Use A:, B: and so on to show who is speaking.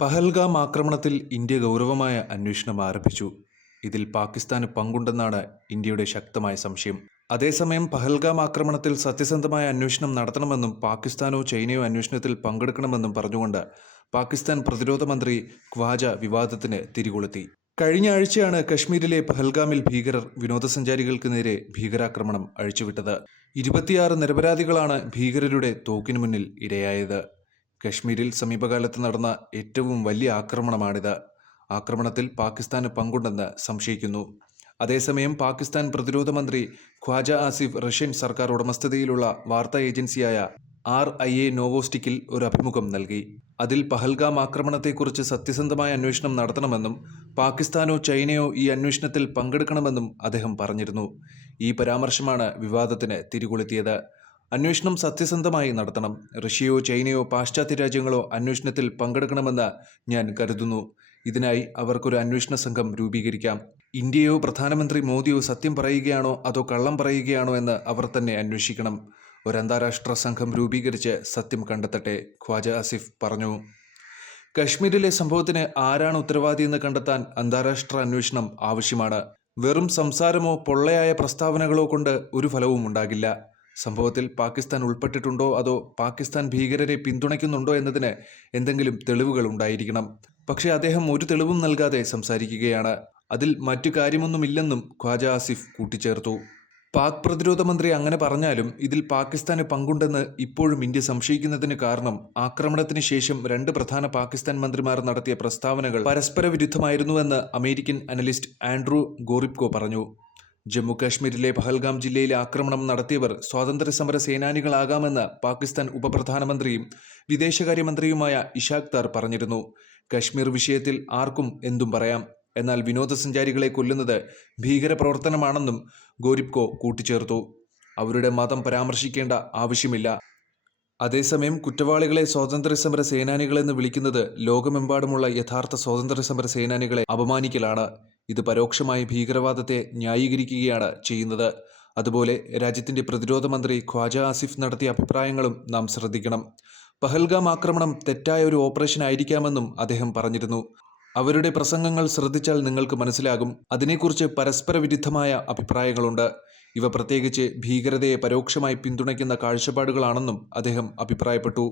A: പഹൽഗാം ആക്രമണത്തിൽ ഇന്ത്യ ഗൗരവമായ അന്വേഷണം ആരംഭിച്ചു. ഇതിൽ പാകിസ്ഥാന് പങ്കുണ്ടെന്നാണ് ഇന്ത്യയുടെ ശക്തമായ സംശയം. അതേസമയം പഹൽഗാം ആക്രമണത്തിൽ സത്യസന്ധമായ അന്വേഷണം നടത്തണമെന്നും പാകിസ്ഥാനോ ചൈനയോ അന്വേഷണത്തിൽ പങ്കെടുക്കണമെന്നും പറഞ്ഞുകൊണ്ട് പാകിസ്ഥാൻ പ്രതിരോധ മന്ത്രി ഖ്വാജ വിവാദത്തിന് തിരികൊളുത്തി. കഴിഞ്ഞ ആഴ്ചയാണ് കശ്മീരിലെ പഹൽഗാമിൽ ഭീകരർ വിനോദസഞ്ചാരികൾക്ക് നേരെ ഭീകരാക്രമണം അഴിച്ചുവിട്ടത്. ഇരുപത്തിയാറ് നിരപരാധികളാണ് ഭീകരരുടെ തോക്കിനു മുന്നിൽ ഇരയായത്. കശ്മീരിൽ സമീപകാലത്ത് നടന്ന ഏറ്റവും വലിയ ആക്രമണമാണിത്. ആക്രമണത്തിൽ പാകിസ്ഥാന് പങ്കുണ്ടെന്ന് സംശയിക്കുന്നു. അതേസമയം പാകിസ്ഥാൻ പ്രതിരോധ മന്ത്രി ഖ്വാജ ആസിഫ് റഷ്യൻ സർക്കാർ ഉടമസ്ഥതയിലുള്ള വാർത്താ ഏജൻസിയായ ആർ ഐ എ നോവോസ്റ്റിക്കിൽ ഒരു അഭിമുഖം നൽകി. അതിൽ പഹൽഗാം ആക്രമണത്തെക്കുറിച്ച് സത്യസന്ധമായ അന്വേഷണം നടത്തണമെന്നും പാകിസ്ഥാനോ ചൈനയോ ഈ അന്വേഷണത്തിൽ പങ്കെടുക്കണമെന്നും അദ്ദേഹം പറഞ്ഞിരുന്നു. ഈ പരാമർശമാണ് വിവാദത്തിന് തിരികൊളുത്തിയത്. അന്വേഷണം സത്യസന്ധമായി നടത്തണം. റഷ്യയോ ചൈനയോ പാശ്ചാത്യ രാജ്യങ്ങളോ അന്വേഷണത്തിൽ പങ്കെടുക്കണമെന്ന് ഞാൻ കരുതുന്നു. ഇതിനായി അവർക്കൊരു അന്വേഷണ സംഘം രൂപീകരിക്കാം. ഇന്ത്യയോ പ്രധാനമന്ത്രി മോദിയോ സത്യം പറയുകയാണോ അതോ കള്ളം പറയുകയാണോ എന്ന് അവർ തന്നെ അന്വേഷിക്കണം. ഒരു അന്താരാഷ്ട്ര സംഘം രൂപീകരിച്ച് സത്യം കണ്ടെത്തട്ടെ ഖ്വാജ ആസിഫ് പറഞ്ഞു. കശ്മീരിലെ സംഭവത്തിന് ആരാണ് ഉത്തരവാദിയെന്ന് കണ്ടെത്താൻ അന്താരാഷ്ട്ര അന്വേഷണം ആവശ്യമാണ്. വെറും സംസാരമോ പൊള്ളയായ പ്രസ്താവനകളോ കൊണ്ട് ഒരു ഫലവും ഉണ്ടാകില്ല സംഭവത്തിൽ പാകിസ്ഥാൻ ഉൾപ്പെട്ടിട്ടുണ്ടോ? അതോ പാകിസ്ഥാൻ ഭീകരരെ പിന്തുണയ്ക്കുന്നുണ്ടോ എന്നതിന് എന്തെങ്കിലും തെളിവുകൾ ഉണ്ടായിരിക്കണം. പക്ഷേ അദ്ദേഹം ഒരു തെളിവും നൽകാതെ സംസാരിക്കുകയാണ്. അതിൽ മറ്റു കാര്യമൊന്നുമില്ലെന്നും ഖ്വാജ ആസിഫ് കൂട്ടിച്ചേർത്തു. പാക് പ്രതിരോധ മന്ത്രി അങ്ങനെ പറഞ്ഞാലും ഇതിൽ പാകിസ്ഥാന് പങ്കുണ്ടെന്ന് ഇപ്പോഴും ഇന്ത്യ സംശയിക്കുന്നതിന് കാരണം ആക്രമണത്തിന് ശേഷം രണ്ട് പ്രധാന പാകിസ്ഥാൻ മന്ത്രിമാർ നടത്തിയ പ്രസ്താവനകൾ പരസ്പര വിരുദ്ധമായിരുന്നുവെന്ന് അമേരിക്കൻ അനലിസ്റ്റ് ആൻഡ്രൂ ഗോറിപ്കോ പറഞ്ഞു. ജമ്മു കാശ്മീരിലെ പഹൽഗാം ജില്ലയിലെ ആക്രമണം നടത്തിയവർ സ്വാതന്ത്ര്യ സമര സേനാനികളാകാമെന്ന് പാകിസ്ഥാൻ ഉപപ്രധാനമന്ത്രിയും വിദേശകാര്യമന്ത്രിയുമായ ഇഷാഖ് താർ പറഞ്ഞിരുന്നു. കശ്മീർ വിഷയത്തിൽ ആർക്കും എന്തും പറയാം. എന്നാൽ വിനോദസഞ്ചാരികളെ കൊല്ലുന്നത് ഭീകരപ്രവർത്തനമാണെന്നും ഗോരിപ്കോ കൂട്ടിച്ചേർത്തു. അവരുടെ മതം പരാമർശിക്കേണ്ട ആവശ്യമില്ല. അതേസമയം കുറ്റവാളികളെ സ്വാതന്ത്ര്യസമര സേനാനികളെന്ന് വിളിക്കുന്നത് ലോകമെമ്പാടുമുള്ള യഥാർത്ഥ സ്വാതന്ത്ര്യസമര സേനാനികളെ അപമാനിക്കലാണ്. ഇത് പരോക്ഷമായി ഭീകരവാദത്തെ ന്യായീകരിക്കുകയാണ് ചെയ്യുന്നത്. അതുപോലെ രാജ്യത്തിന്റെ പ്രതിരോധ മന്ത്രി ഖ്വാജ ആസിഫ് നടത്തിയ അഭിപ്രായങ്ങളും നാം ശ്രദ്ധിക്കണം. പഹൽഗാം ആക്രമണം തെറ്റായ ഒരു ഓപ്പറേഷൻ ആയിരിക്കാമെന്നും അദ്ദേഹം പറഞ്ഞിരുന്നു. അവരുടെ പ്രസംഗങ്ങൾ ശ്രദ്ധിച്ചാൽ നിങ്ങൾക്ക് മനസ്സിലാകും. അതിനെക്കുറിച്ച് പരസ്പര വിരുദ്ധമായ അഭിപ്രായങ്ങളുണ്ട്. ഇവ പ്രത്യേകിച്ച് ഭീകരതയെ പരോക്ഷമായി പിന്തുണയ്ക്കുന്ന കാഴ്ചപ്പാടുകളാണെന്നും അദ്ദേഹം അഭിപ്രായപ്പെട്ടു.